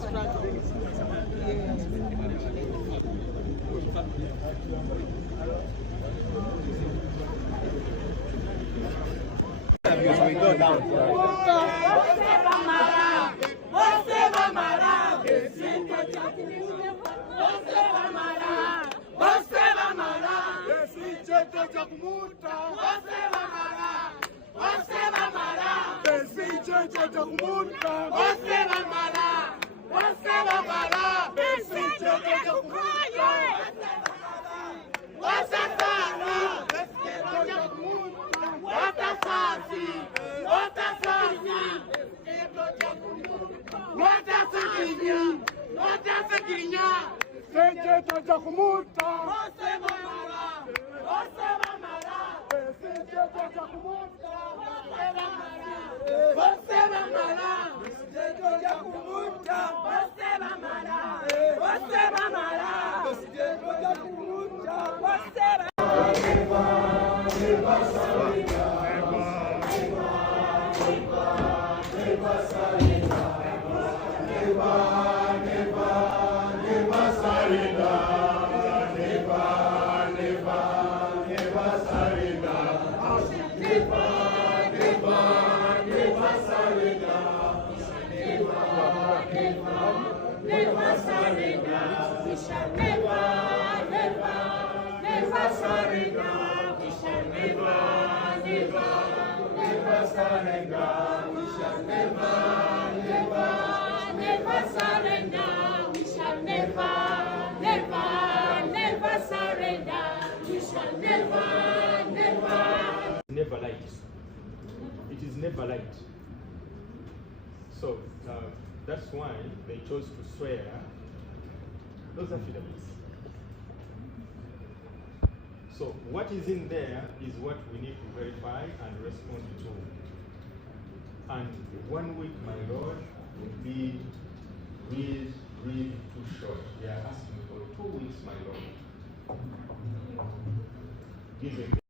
struggle. We go down. Never light. It is never light. So that's why they chose to swear those affidavits. So what is in there is what we need to verify and respond to. And 1 week, my lord, would be really too short. They are asking for 2 weeks, my lord. Give it.